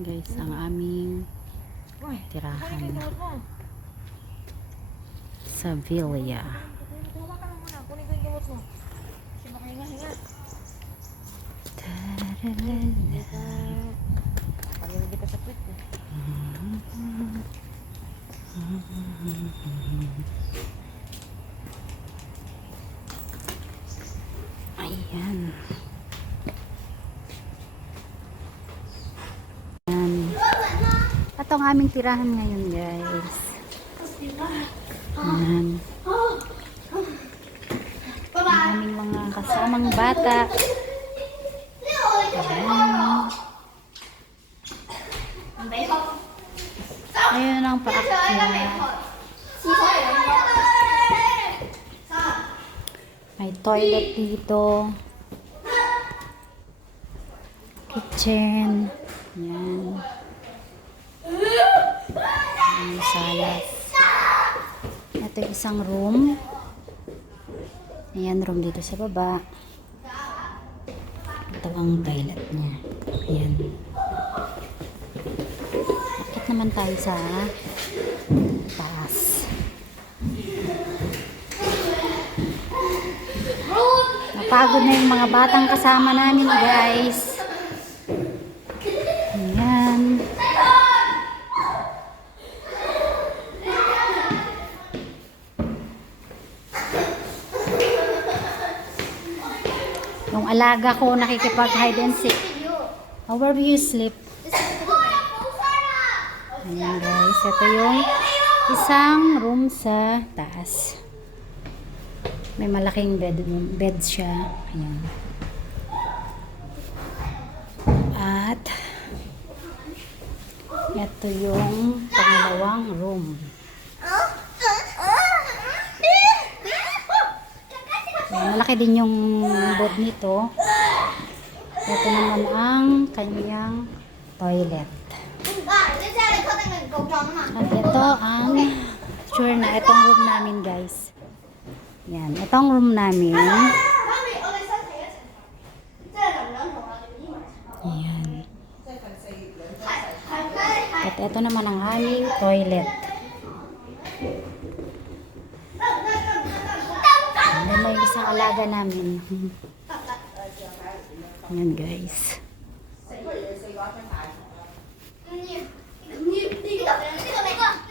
Ayan guys, ang aming tirahan sa Villa. Ayan. Ito ang aming tirahan ngayon guys. Ayan. Ang aming mga kasamang bata. Ayan. Ayun ang paakyat. May toilet dito. Kitchen. Ayan. May salas. Ito yung isang room. Ayan, room dito sa baba. Ito ang toilet niya. Ayan. Akit naman tayo sa taas. Napagod na yung mga batang kasama namin guys. Ayan. Yung alaga ko nakikipag hide and seek. Oh, where do you sleep? Ayan guys, ito yung isang room sa taas. May malaking bed siya. Ayan. At ito yung pangalawang room. Ayan, malaki din yung bed nito. Ito naman ang kanyang toilet. At ito ang sure na itong room namin guys. Yan, itong room namin. Ayan. At ito naman ang aming toilet. Ayan, may isang alaga namin. Ayan guys.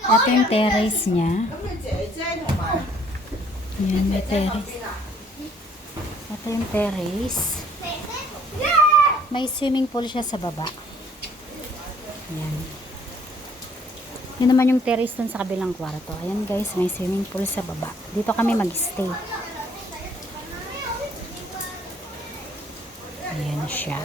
Ito yung terrace niya. Ayan, may terrace. Ito yung terrace. May swimming pool siya sa baba. Ayan. Yun naman yung terrace dun sa kabilang kwarto. Ayan guys, may swimming pool sa baba. Dito kami mag-stay. Ayan siya.